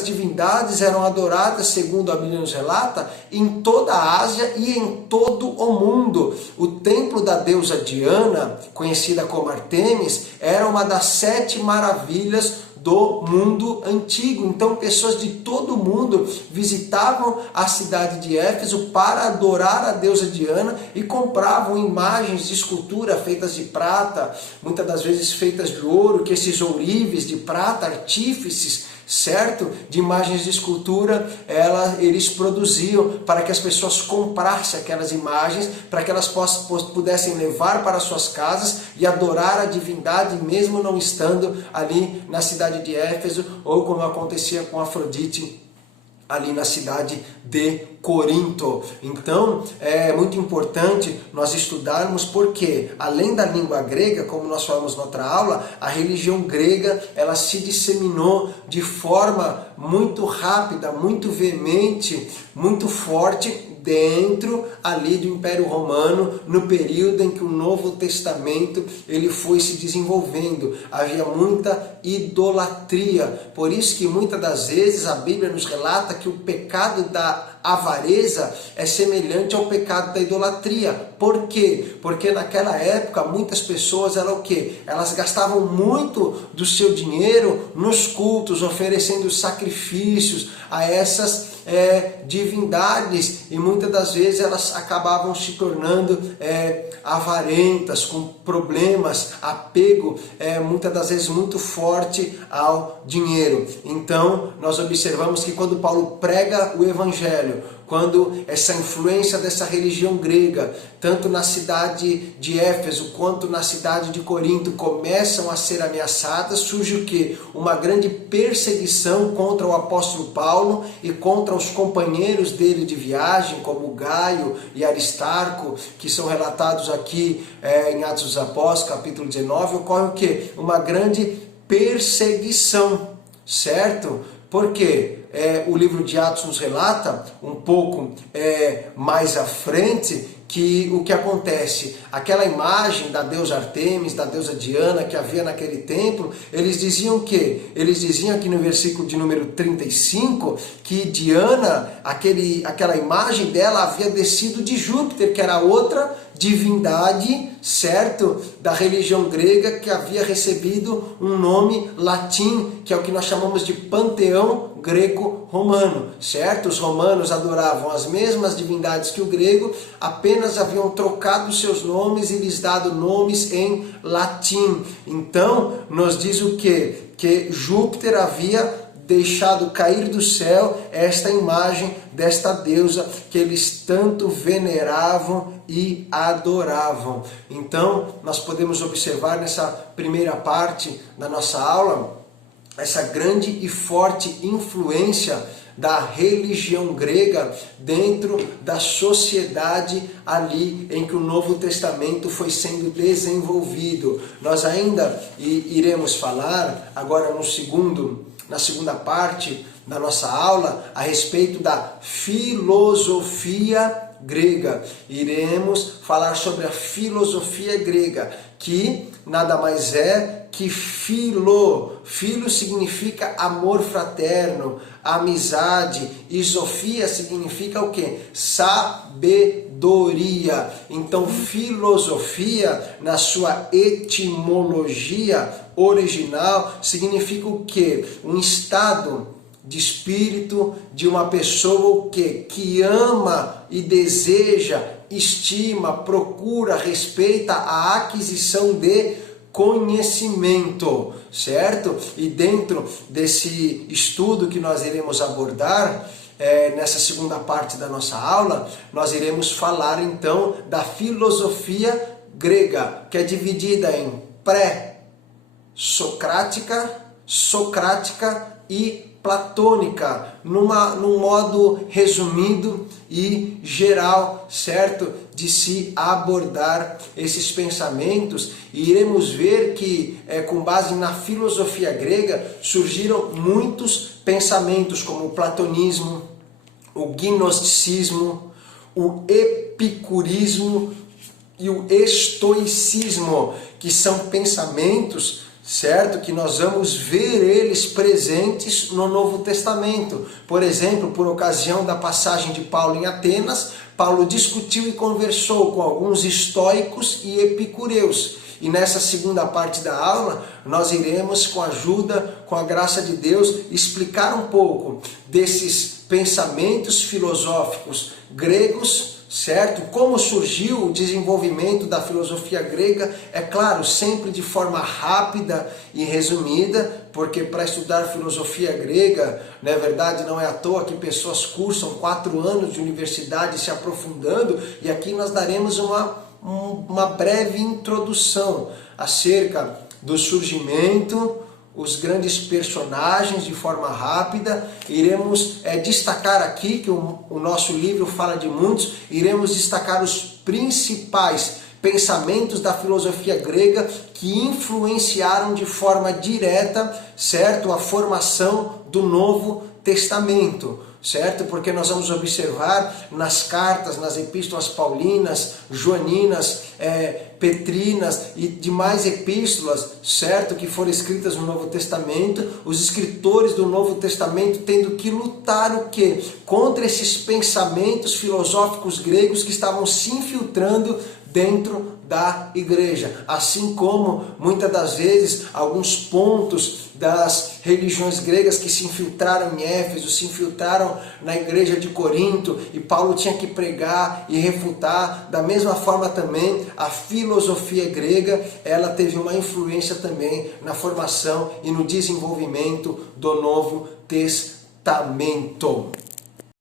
Estas divindades eram adoradas, segundo a Bíblia nos relata, em toda a Ásia e em todo o mundo. O templo da deusa Diana, conhecida como Artemis, era uma das 7 maravilhas do mundo antigo. Então pessoas de todo o mundo visitavam a cidade de Éfeso para adorar a deusa Diana e compravam imagens de escultura feitas de prata, muitas das vezes feitas de ouro, que esses ourives de prata, artífices, certo? De imagens de escultura, eles produziam para que as pessoas comprassem aquelas imagens, para que elas pudessem levar para suas casas e adorar a divindade, mesmo não estando ali na cidade de Éfeso, ou como acontecia com Afrodite ali na cidade de Corinto. Então é muito importante nós estudarmos, porque além da língua grega, como nós falamos na outra aula, a religião grega ela se disseminou de forma muito rápida, muito veemente, muito forte dentro ali do Império Romano, no período em que o Novo Testamento ele foi se desenvolvendo. Havia muita idolatria, por isso que muitas das vezes a Bíblia nos relata que o pecado da avareza é semelhante ao pecado da idolatria. Por quê? Porque naquela época muitas pessoas elas gastavam muito do seu dinheiro nos cultos, oferecendo sacrifícios a essas divindades, e muitas das vezes elas acabavam se tornando avarentas, com problemas, apego muitas das vezes muito forte ao dinheiro. Então nós observamos que quando Paulo prega o Evangelho, quando essa influência dessa religião grega, tanto na cidade de Éfeso quanto na cidade de Corinto, começam a ser ameaçadas, surge o quê? Uma grande perseguição contra o apóstolo Paulo e contra os companheiros dele de viagem, como Gaio e Aristarco, que são relatados aqui em Atos dos Apóstolos, capítulo 19, ocorre o quê? Uma grande perseguição, certo? Porque o livro de Atos nos relata um pouco mais à frente que o que acontece, aquela imagem da deusa Artemis, da deusa Diana que havia naquele templo, eles diziam aqui no versículo de número 35, que Diana, aquela imagem dela havia descido de Júpiter, que era outra divindade, certo? Da religião grega, que havia recebido um nome latim, que é o que nós chamamos de panteão greco-romano, certo? Os romanos adoravam as mesmas divindades que o grego, apenas haviam trocado seus nomes e lhes dado nomes em latim. Então, nos diz o quê? Que Júpiter havia deixado cair do céu esta imagem desta deusa que eles tanto veneravam e adoravam. Então, nós podemos observar nessa primeira parte da nossa aula essa grande e forte influência da religião grega dentro da sociedade ali em que o Novo Testamento foi sendo desenvolvido. Nós ainda iremos falar agora na segunda parte da nossa aula a respeito da filosofia grega. Iremos falar sobre a filosofia grega, que nada mais é que Philo significa amor fraterno, amizade, e Sofia significa o quê? Sabedoria. Então filosofia, na sua etimologia original, significa o quê? Um estado de espírito de uma pessoa que ama e deseja, estima, procura, respeita a aquisição de conhecimento, certo? E dentro desse estudo que nós iremos abordar, nessa segunda parte da nossa aula, nós iremos falar então da filosofia grega, que é dividida em pré-socrática, socrática e platônica, num modo resumido e geral, certo? De se abordar esses pensamentos, e iremos ver que, com base na filosofia grega, surgiram muitos pensamentos, como o platonismo, o gnosticismo, o epicurismo e o estoicismo, que são pensamentos, certo? Que nós vamos ver eles presentes no Novo Testamento. Por exemplo, por ocasião da passagem de Paulo em Atenas, Paulo discutiu e conversou com alguns estoicos e epicureus. E nessa segunda parte da aula, nós iremos, com a ajuda, com a graça de Deus, explicar um pouco desses pensamentos filosóficos gregos, certo? Como surgiu o desenvolvimento da filosofia grega, é claro, sempre de forma rápida e resumida, porque para estudar filosofia grega, na verdade, não é à toa que pessoas cursam 4 anos de universidade se aprofundando, e aqui nós daremos uma breve introdução acerca do surgimento, os grandes personagens de forma rápida. Iremos destacar aqui, que o nosso livro fala de muitos, iremos destacar os principais pensamentos da filosofia grega que influenciaram de forma direta, certo, a formação do Novo Testamento, certo? Porque nós vamos observar nas cartas, nas epístolas paulinas, joaninas, petrinas e demais epístolas, certo? Que foram escritas no Novo Testamento, os escritores do Novo Testamento tendo que lutar o quê? Contra esses pensamentos filosóficos gregos que estavam se infiltrando dentro da igreja, assim como muitas das vezes alguns pontos das religiões gregas que se infiltraram em Éfeso, se infiltraram na igreja de Corinto, e Paulo tinha que pregar e refutar. Da mesma forma também a filosofia grega, ela teve uma influência também na formação e no desenvolvimento do Novo Testamento.